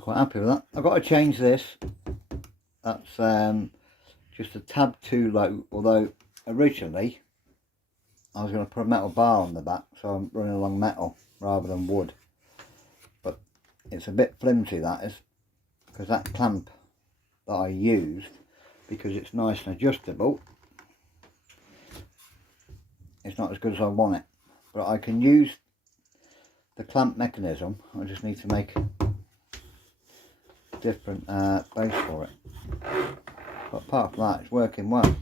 I'm quite happy with that. I've got to change this. That's just a tab too low, although originally I was going to put a metal bar on the back, so I'm running along metal rather than wood. But it's a bit flimsy, that is, because that clamp that I used, because it's nice and adjustable, it's not as good as I want it. But I can use the clamp mechanism. I just need to make a different base for it. But apart from that, it's working well.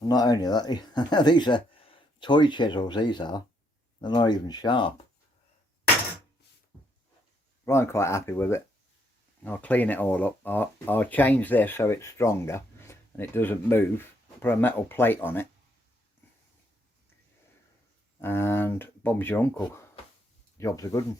And not only that, these are toy chisels, these are. They're not even sharp. But I'm quite happy with it. I'll clean it all up. I'll change this so it's stronger and it doesn't move. Put a metal plate on it. And Bob's your uncle. Job's a good one.